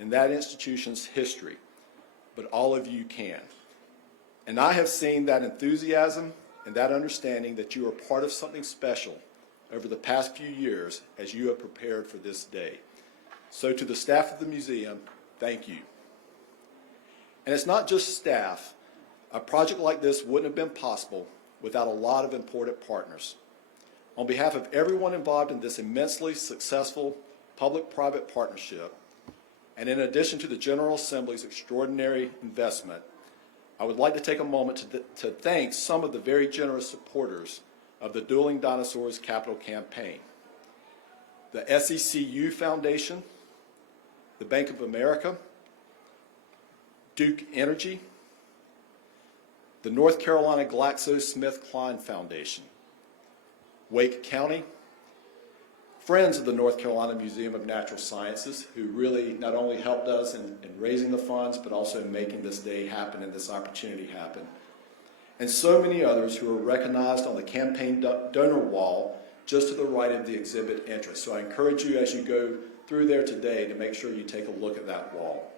in that institution's history, but all of you can. And I have seen that enthusiasm and that understanding that you are part of something special over the past few years as you have prepared for this day. So to the staff of the museum, thank you. And it's not just staff. A project like this wouldn't have been possible without a lot of important partners. On behalf of everyone involved in this immensely successful public-private partnership, and in addition to the General Assembly's extraordinary investment, I would like to take a moment to thank some of the very generous supporters of the Dueling Dinosaurs capital campaign. The SECU Foundation, the Bank of America, Duke Energy, the North Carolina GlaxoSmithKline Foundation, Wake County, friends of the North Carolina Museum of Natural Sciences, who really not only helped us in raising the funds, but also in making this day happen and this opportunity happen. And so many others who are recognized on the campaign donor wall just to the right of the exhibit entrance. So I encourage you as you go through there today to make sure you take a look at that wall.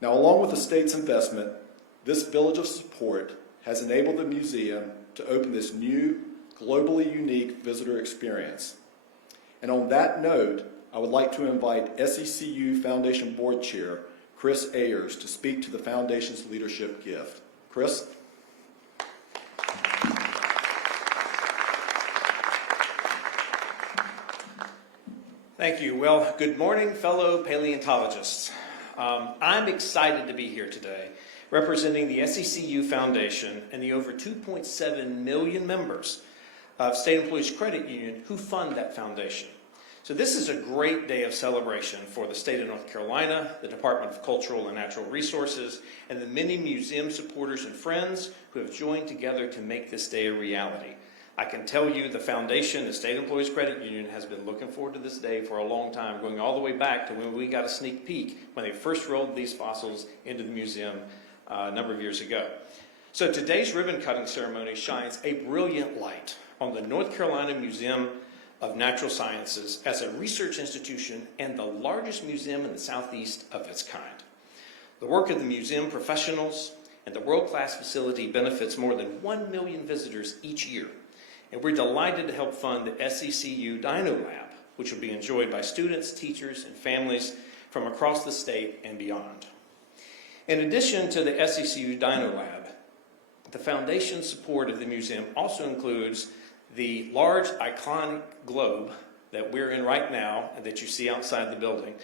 Now, along with the state's investment, this village of support has enabled the museum to open this new, globally unique visitor experience. And on that note, I would like to invite SECU Foundation Board Chair, Chris Ayers, to speak to the Foundation's leadership gift. Chris? Thank you. Well, good morning, fellow paleontologists. I'm excited to be here today representing the SECU Foundation and the over 2.7 million members of State Employees Credit Union who fund that foundation. So this is a great day of celebration for the state of North Carolina, the Department of Cultural and Natural Resources, and the many museum supporters and friends who have joined together to make this day a reality. I can tell you the foundation, the State Employees Credit Union, has been looking forward to this day for a long time, going all the way back to when we got a sneak peek when they first rolled these fossils into the museum a number of years ago. So today's ribbon cutting ceremony shines a brilliant light on the North Carolina Museum of Natural Sciences as a research institution and the largest museum in the Southeast of its kind. The work of the museum professionals and the world-class facility benefits more than 1 million visitors each year. And we're delighted to help fund the SECU Dino Lab, which will be enjoyed by students, teachers, and families from across the state and beyond. In addition to the SECU Dino Lab, the Foundation's support of the museum also includes the large iconic globe that we're in right now and that you see outside the building,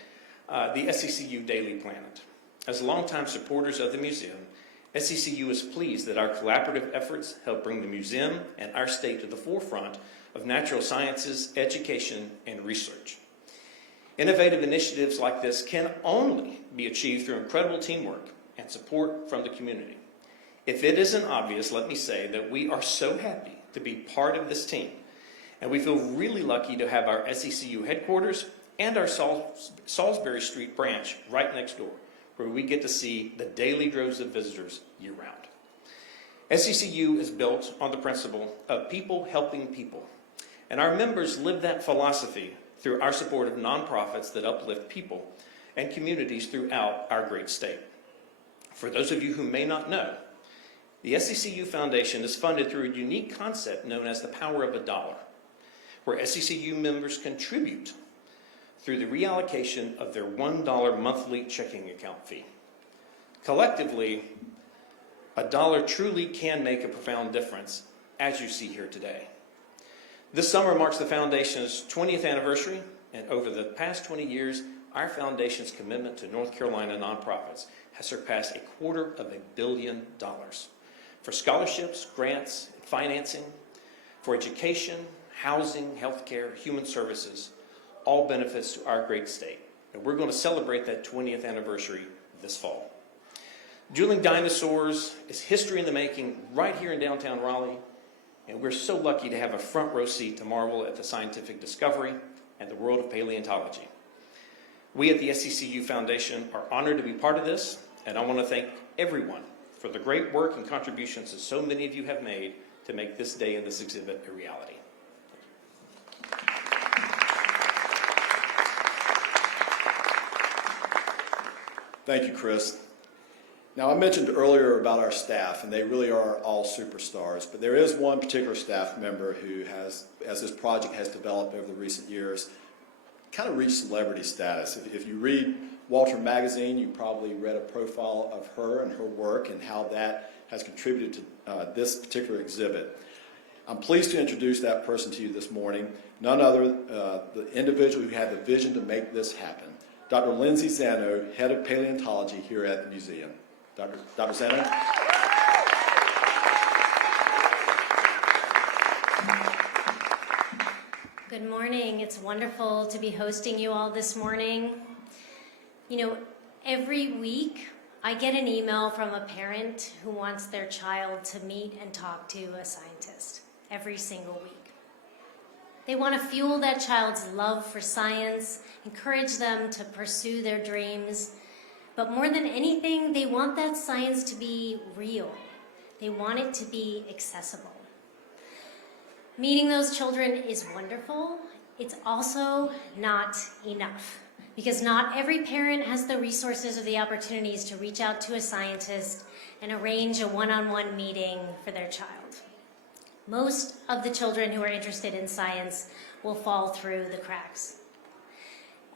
the SECU Daily Planet. As longtime supporters of the museum, SECU is pleased that our collaborative efforts help bring the museum and our state to the forefront of natural sciences, education, and research. Innovative initiatives like this can only be achieved through incredible teamwork and support from the community. If it isn't obvious, let me say that we are so happy to be part of this team, and we feel really lucky to have our SECU headquarters and our Salisbury Street branch right next door, where we get to see the daily droves of visitors year-round. SECU is built on the principle of people helping people, and our members live that philosophy through our support of nonprofits that uplift people and communities throughout our great state. For those of you who may not know, the SECU Foundation is funded through a unique concept known as the power of a dollar, where SECU members contribute through the reallocation of their $1 monthly checking account fee. Collectively, a dollar truly can make a profound difference, as you see here today. This summer marks the Foundation's 20th anniversary, and over the past 20 years, our Foundation's commitment to North Carolina nonprofits has surpassed $250 million for scholarships, grants, and financing, for education, housing, healthcare, human services, all benefits to our great state. And we're going to celebrate that 20th anniversary this fall. Dueling Dinosaurs is history in the making right here in downtown Raleigh, and we're so lucky to have a front row seat to marvel at the scientific discovery and the world of paleontology. We at the SECU Foundation are honored to be part of this, and I want to thank everyone for the great work and contributions that so many of you have made to make this day and this exhibit a reality. Thank you, Chris. Now, I mentioned earlier about our staff, and they really are all superstars, but there is one particular staff member who has, as this project has developed over the recent years, kind of reached celebrity status. If you read Walter Magazine, you probably read a profile of her and her work and how that has contributed to this particular exhibit. I'm pleased to introduce that person to you this morning, none other the individual who had the vision to make this happen, Dr. Lindsay Zanno, Head of Paleontology here at the museum. Dr. Zanno? Good morning. It's wonderful to be hosting you all this morning. You know, every week I get an email from a parent who wants their child to meet and talk to a scientist every single week. They want to fuel that child's love for science, encourage them to pursue their dreams, but more than anything, they want that science to be real. They want it to be accessible. Meeting those children is wonderful. It's also not enough, because not every parent has the resources or the opportunities to reach out to a scientist and arrange a one-on-one meeting for their child. Most of the children who are interested in science will fall through the cracks.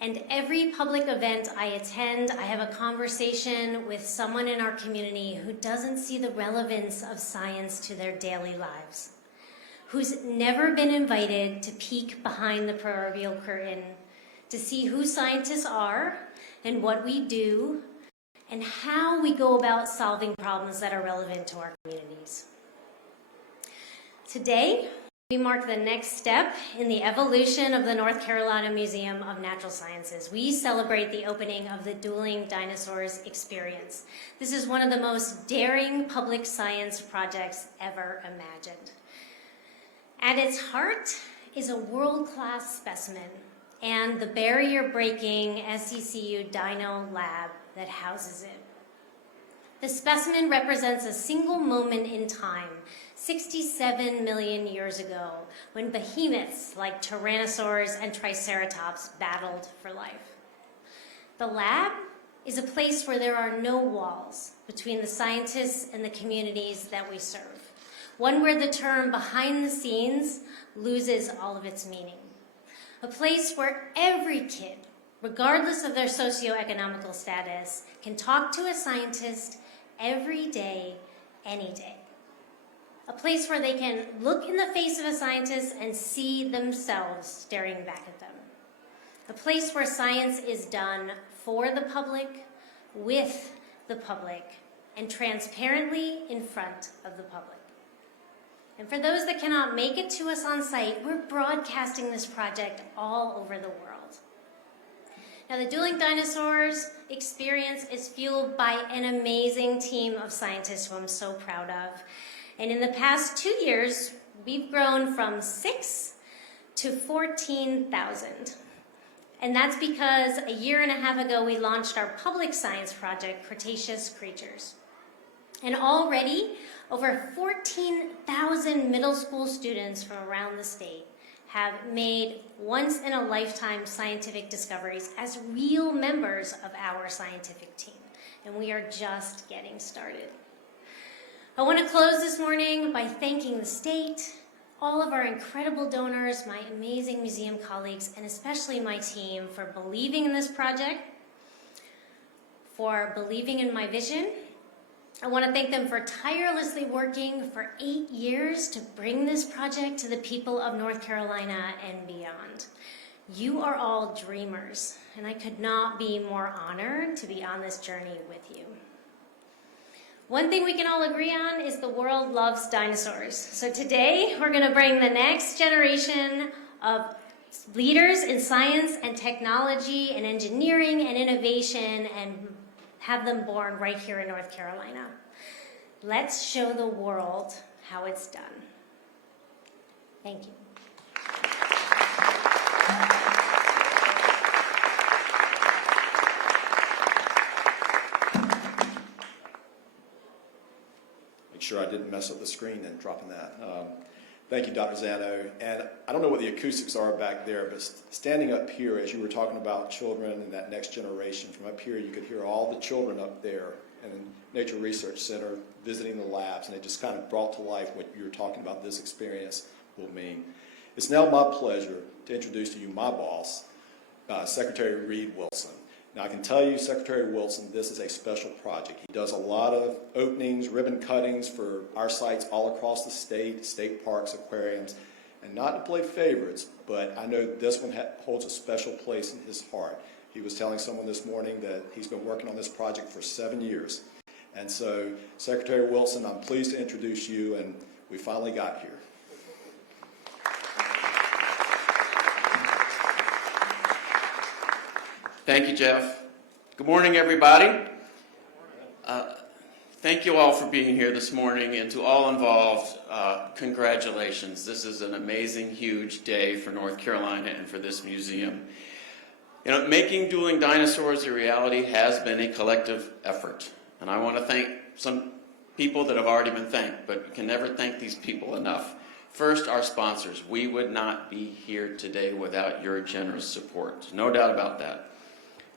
And every public event I attend, I have a conversation with someone in our community who doesn't see the relevance of science to their daily lives, who's never been invited to peek behind the proverbial curtain to see who scientists are and what we do and how we go about solving problems that are relevant to our communities. Today, we mark the next step in the evolution of the North Carolina Museum of Natural Sciences. We celebrate the opening of the Dueling Dinosaurs experience. This is one of the most daring public science projects ever imagined. At its heart is a world-class specimen and the barrier-breaking SCCU Dino Lab that houses it. The specimen represents a single moment in time, 67 million years ago, when behemoths like tyrannosaurs and triceratops battled for life. The lab is a place where there are no walls between the scientists and the communities that we serve, one where the term behind the scenes loses all of its meaning. A place where every kid, regardless of their socioeconomical status, can talk to a scientist every day, any day. A place where they can look in the face of a scientist and see themselves staring back at them. A place where science is done for the public, with the public, and transparently in front of the public. And for those that cannot make it to us on site, we're broadcasting this project all over the world. Now, the Dueling Dinosaurs experience is fueled by an amazing team of scientists who I'm so proud of. And in the past 2 years, we've grown from 6 to 14,000. And that's because a year and a half ago, we launched our public science project, Cretaceous Creatures. And already, over 14,000 middle school students from around the state have made once-in-a-lifetime scientific discoveries as real members of our scientific team. And we are just getting started. I want to close this morning by thanking the state, all of our incredible donors, my amazing museum colleagues, and especially my team for believing in this project, for believing in my vision. I want to thank them for tirelessly working for 8 years to bring this project to the people of North Carolina and beyond. You are all dreamers, and I could not be more honored to be on this journey with you. One thing we can all agree on is the world loves dinosaurs. So today, we're going to bring the next generation of leaders in science and technology and engineering and innovation and have them born right here in North Carolina. Let's show the world how it's done. Thank you. Make sure I didn't mess up the screen and dropping that. Thank you, Dr. Zanno. And I don't know what the acoustics are back there, but standing up here, as you were talking about children and that next generation, from up here you could hear all the children up there in the Nature Research Center visiting the labs, and it just kind of brought to life what you were talking about this experience will mean. It's now my pleasure to introduce to you my boss, Secretary Reed Wilson. Now, I can tell you, Secretary Wilson, this is a special project. He does a lot of openings, ribbon cuttings for our sites all across the state parks, aquariums, and not to play favorites, but I know this one holds a special place in his heart. He was telling someone this morning that he's been working on this project for 7 years. And so, Secretary Wilson, I'm pleased to introduce you, and we finally got here. Thank you, Jeff. Good morning, everybody. Thank you all for being here this morning, and to all involved, congratulations. This is an amazing, huge day for North Carolina and for this museum. You know, making Dueling Dinosaurs a reality has been a collective effort, and I want to thank some people that have already been thanked, but you can never thank these people enough. First, our sponsors. We would not be here today without your generous support. No doubt about that.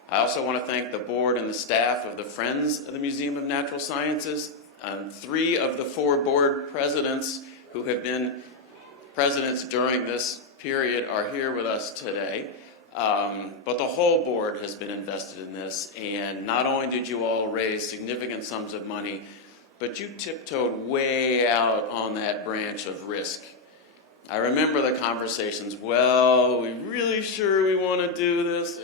I also want to thank the board and the staff of the Friends of the Museum of Natural Sciences, and 3 of the 4 board presidents who have been presidents during this period are here with us today. But the whole board has been invested in this, and not only did you all raise significant sums of money, but you tiptoed way out on that branch of risk. I remember the conversations, well, are we really sure we want to do this?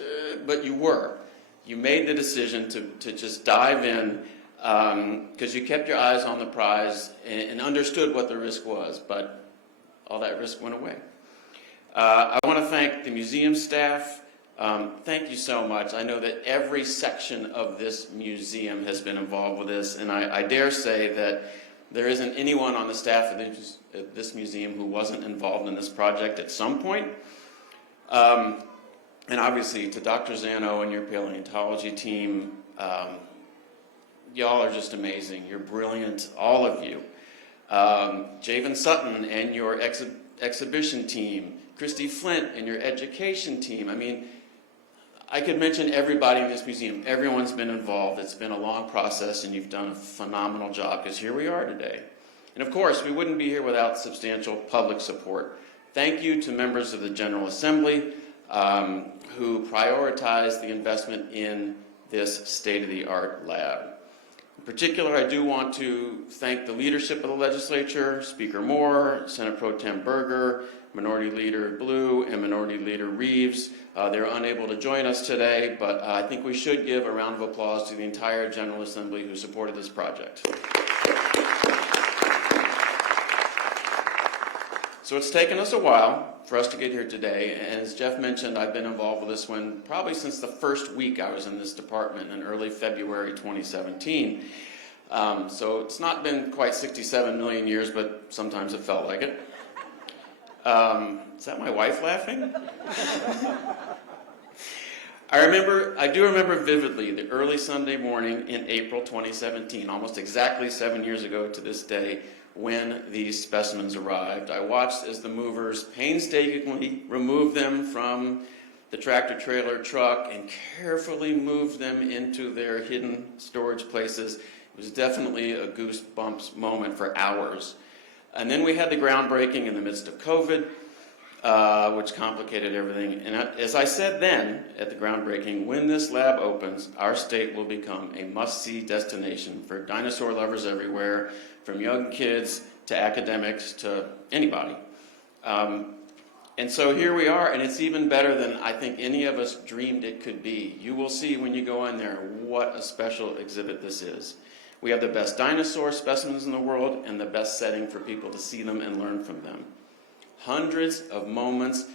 But you were. You made the decision to just dive in because you kept your eyes on the prize and understood what the risk was, but all that risk went away. I want to thank the museum staff. Thank you so much. I know that every section of this museum has been involved with this, and I dare say that there isn't anyone on the staff of this museum who wasn't involved in this project at some point. And obviously to Dr. Zanno and your paleontology team, y'all are just amazing. You're brilliant, all of you. Javen Sutton and your exhibition team, Christy Flint and your education team. I mean, I could mention everybody in this museum. Everyone's been involved. It's been a long process, and you've done a phenomenal job, because here we are today. And of course, we wouldn't be here without substantial public support. Thank you to members of the General Assembly who prioritized the investment in this state-of-the-art lab. In particular, I do want to thank the leadership of the legislature, Speaker Moore, Senate Pro Tem Berger, Minority Leader Blue, and Minority Leader Reeves. They're unable to join us today, but I think we should give a round of applause to the entire General Assembly who supported this project. So it's taken us a while for us to get here today, and as Jeff mentioned, I've been involved with this one probably since the first week I was in this department in early February 2017. So it's not been quite 67 million years, but sometimes it felt like it. Is that my wife laughing? I do remember vividly the early Sunday morning in April 2017, almost exactly 7 years ago to this day, when these specimens arrived. I watched as the movers painstakingly removed them from the tractor-trailer truck and carefully moved them into their hidden storage places. It was definitely a goosebumps moment for hours. And then we had the groundbreaking in the midst of COVID, which complicated everything. And as I said then at the groundbreaking, when this lab opens, our state will become a must-see destination for dinosaur lovers everywhere, from young kids to academics to anybody. And so here we are, and it's even better than I think any of us dreamed it could be. You will see when you go in there what a special exhibit this is. We have the best dinosaur specimens in the world and the best setting for people to see them and learn from them. Hundreds of moments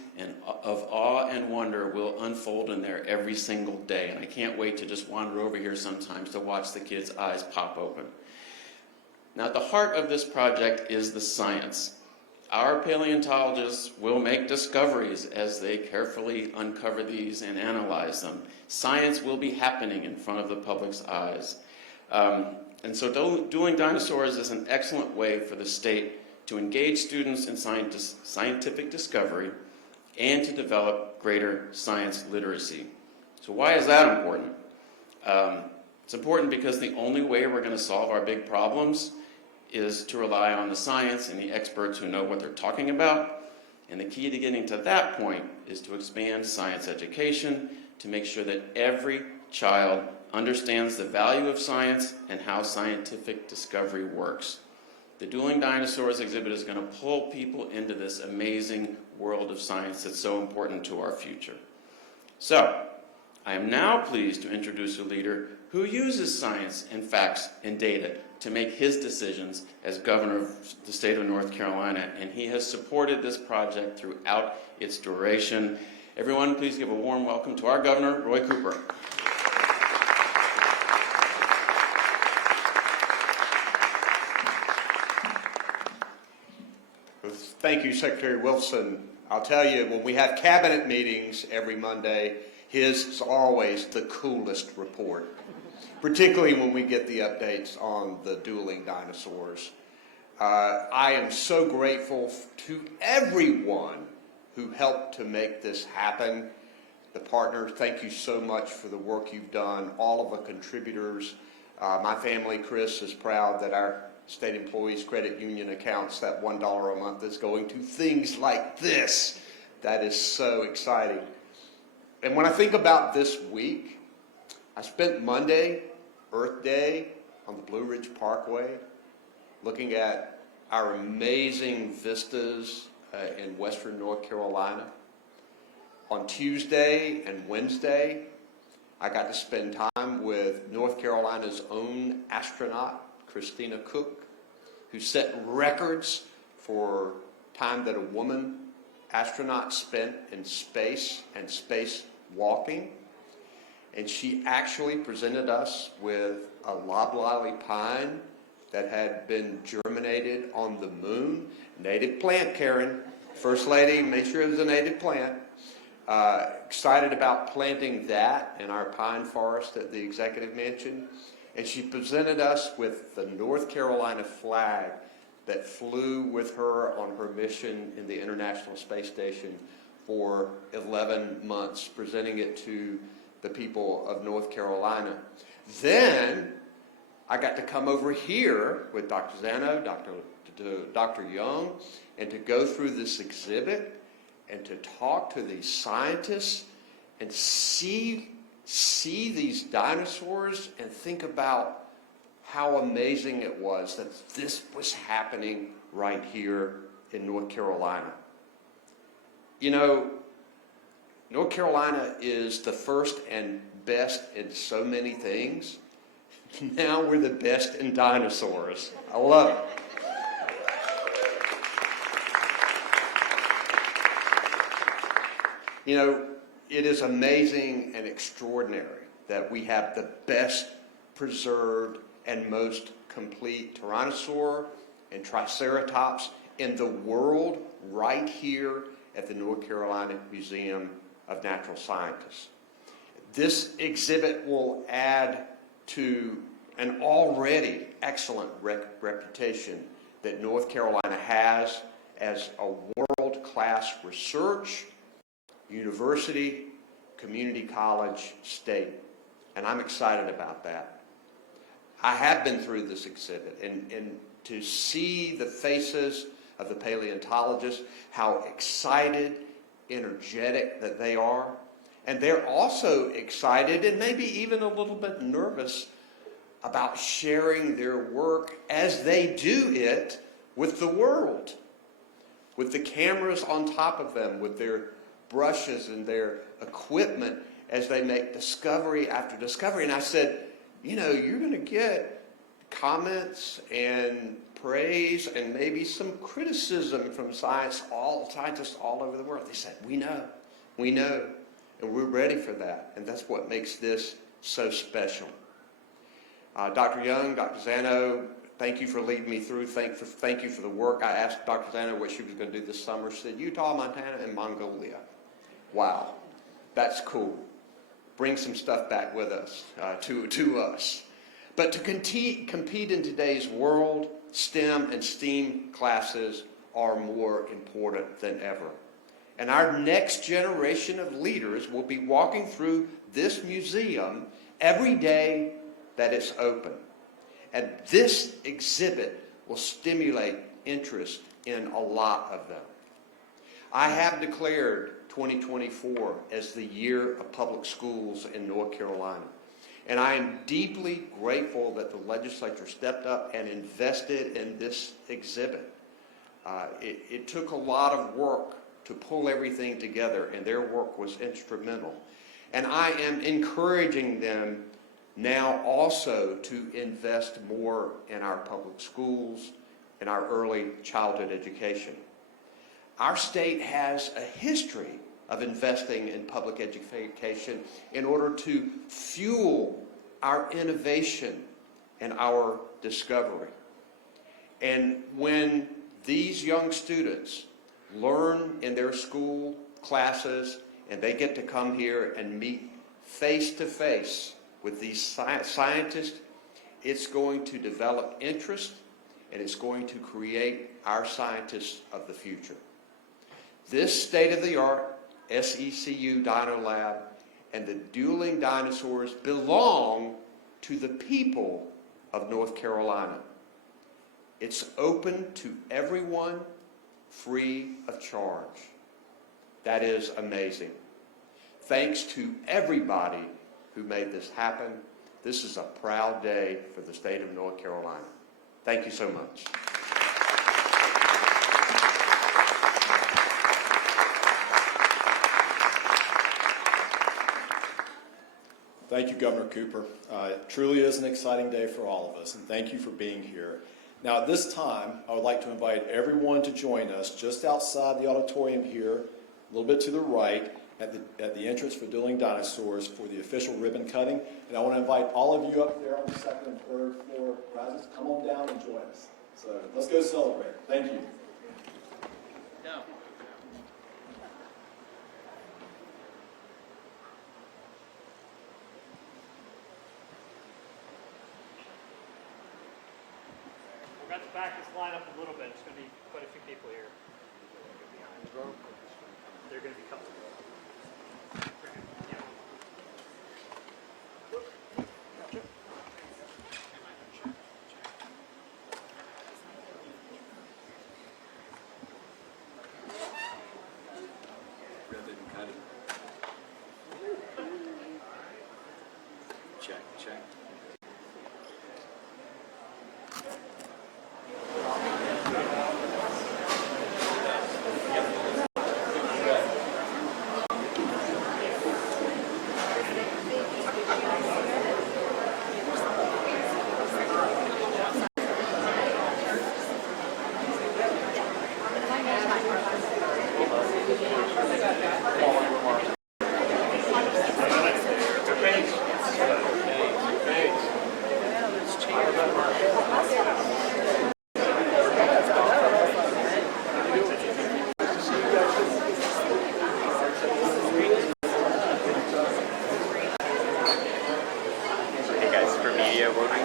of awe and wonder will unfold in there every single day, and I can't wait to just wander over here sometimes to watch the kids' eyes pop open. Now, at the heart of this project is the science. Our paleontologists will make discoveries as they carefully uncover these and analyze them. Science will be happening in front of the public's eyes. And so Dueling Dinosaurs is an excellent way for the state to engage students in scientific discovery and to develop greater science literacy. So why is that important? It's important because the only way we're going to solve our big problems is to rely on the science and the experts who know what they're talking about. And the key to getting to that point is to expand science education to make sure that every child understands the value of science and how scientific discovery works. The Dueling Dinosaurs exhibit is going to pull people into this amazing world of science that's so important to our future. So, I am now pleased to introduce a leader who uses science and facts and data to make his decisions as governor of the state of North Carolina, and he has supported this project throughout its duration. Everyone, please give a warm welcome to our governor, Roy Cooper. Thank you, Secretary Wilson. I'll tell you, when we have cabinet meetings every Monday, his is always the coolest report, particularly when we get the updates on the dueling dinosaurs. I am so grateful to everyone who helped to make this happen. The partners, thank you so much for the work you've done. All of the contributors. My family, Chris, is proud that our State Employees Credit Union accounts, that $1 a month is going to things like this. That is so exciting. And when I think about this week, I spent Monday, Earth Day, on the Blue Ridge Parkway, looking at our amazing vistas in western North Carolina. On Tuesday and Wednesday, I got to spend time with North Carolina's own astronaut, Christina Cook, who set records for time that a woman astronaut spent in space and space walking. And she actually presented us with a loblolly pine that had been germinated on the moon. Native plant, Karen. First lady, make sure it was a native plant. Excited about planting that in our pine forest at the Executive Mansion. And she presented us with the North Carolina flag that flew with her on her mission in the International Space Station for 11 months, presenting it to the people of North Carolina. Then I got to come over here with Dr. Zanno, Dr. Young, and to go through this exhibit and to talk to these scientists and see these dinosaurs and think about how amazing it was that this was happening right here in North Carolina. You know, North Carolina is the first and best in so many things. Now we're the best in dinosaurs. I love it. You know, it is amazing and extraordinary that we have the best preserved and most complete Tyrannosaur and Triceratops in the world right here at the North Carolina Museum of Natural Sciences. This exhibit will add to an already excellent reputation that North Carolina has as a world-class research, university, community college state. And I'm excited about that. I have been through this exhibit, and to see the faces of the paleontologists, how excited, energetic that they are. And they're also excited and maybe even a little bit nervous about sharing their work as they do it with the world, with the cameras on top of them, with their brushes and their equipment as they make discovery after discovery. And I said, you know, you're going to get comments and praise and maybe some criticism from scientists all over the world. They said, we know, and we're ready for that. And that's what makes this so special. Dr. Young, Dr. Zanno, thank you for leading me through. Thank you for the work. I asked Dr. Zanno what she was going to do this summer. She said, Utah, Montana, and Mongolia. Wow, that's cool. Bring some stuff back with us, to us. But to compete in today's world, STEM and STEAM classes are more important than ever. And our next generation of leaders will be walking through this museum every day that it's open. And this exhibit will stimulate interest in a lot of them. I have declared 2024 as the year of public schools in North Carolina. And I am deeply grateful that the legislature stepped up and invested in this exhibit. It took a lot of work to pull everything together, and their work was instrumental. And I am encouraging them now also to invest more in our public schools and our early childhood education. Our state has a history of investing in public education in order to fuel our innovation and our discovery. And when these young students learn in their school classes and they get to come here and meet face to face with these scientists, it's going to develop interest and it's going to create our scientists of the future. This state-of-the-art SECU Dino Lab and the Dueling Dinosaurs belong to the people of North Carolina. It's open to everyone, free of charge. That is amazing. Thanks to everybody who made this happen. This is a proud day for the state of North Carolina. Thank you so much. Thank you, Governor Cooper. It truly is an exciting day for all of us, and thank you for being here. Now, at this time, I would like to invite everyone to join us just outside the auditorium here, a little bit to the right, at the entrance for Dueling Dinosaurs for the official ribbon cutting. And I want to invite all of you up there on the second and third floor prizes. Come on down and join us. So let's go celebrate. Thank you. We're going to back this line up a little bit. There's going to be quite a few people here. They're going to be coming. Check.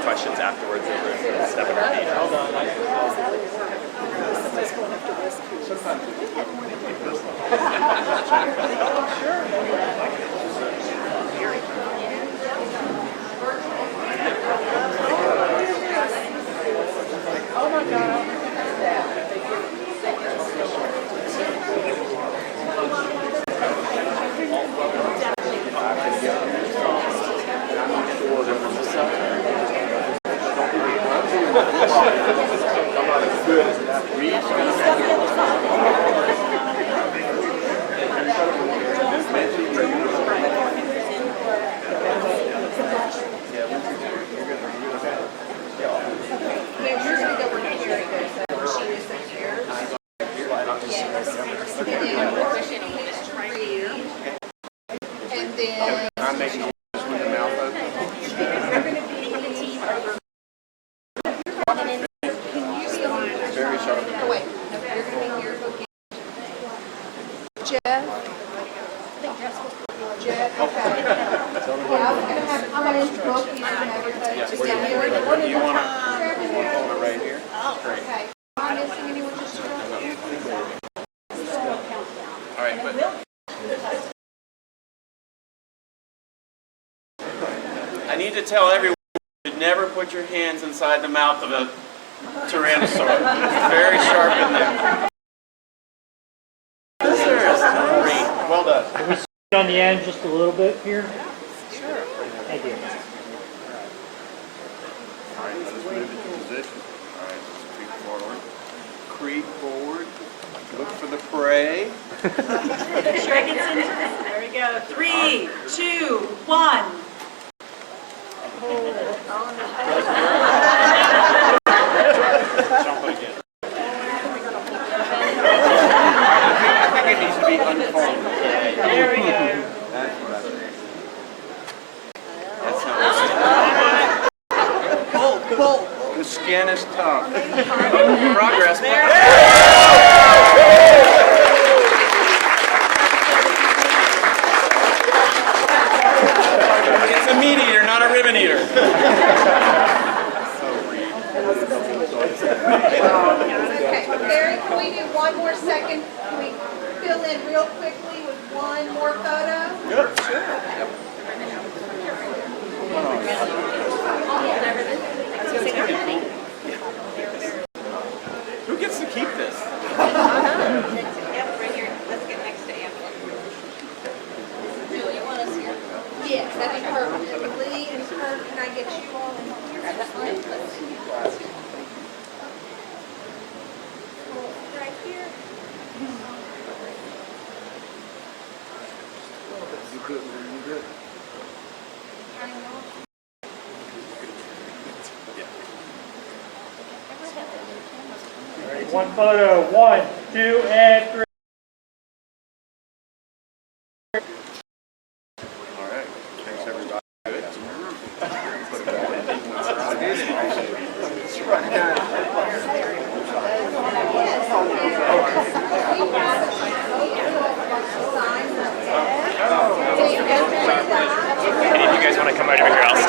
Questions afterwards over step in our meeting. Hold on. Oh my God. I'm making this with the mouth open. Very sharp. Oh, wait. No, you're going to be here. Jeff? Jeff, okay. Yeah, I was going to have Collins book you and everything. Yeah, where do you want to? Hold it right here. Great. Okay. Am I missing anyone? Just All right, but I need to tell everyone you should never put your hands inside the mouth of a tyrannosaur. It's very sharp in there. Great. Well done. Can we sit on the end just a little bit here? Sure. Thank you. All right, let us move into position. All right, let's creep forward. Creep forward. Look for the prey. Sure it gets into it. There we go. 3, 2, 1. Jump again. I think it needs to be unfolded. There we go. That's what I think. That sounds Pull. The skin is tough. progress. It's a meat eater, not a ribbon eater. Okay, Barry, can we do one more second? Can we fill in real quickly with one more photo? Who gets to keep this? Yep, right here. Let's get next to Amber. Jill, you want us here? Yes, that'd be perfect. Lee and Kurt, can I get you all in here? That's fine. Right here. One photo. 1, 2, and 3. All right. Thanks, everybody. Any of you guys want to come right over here? I'll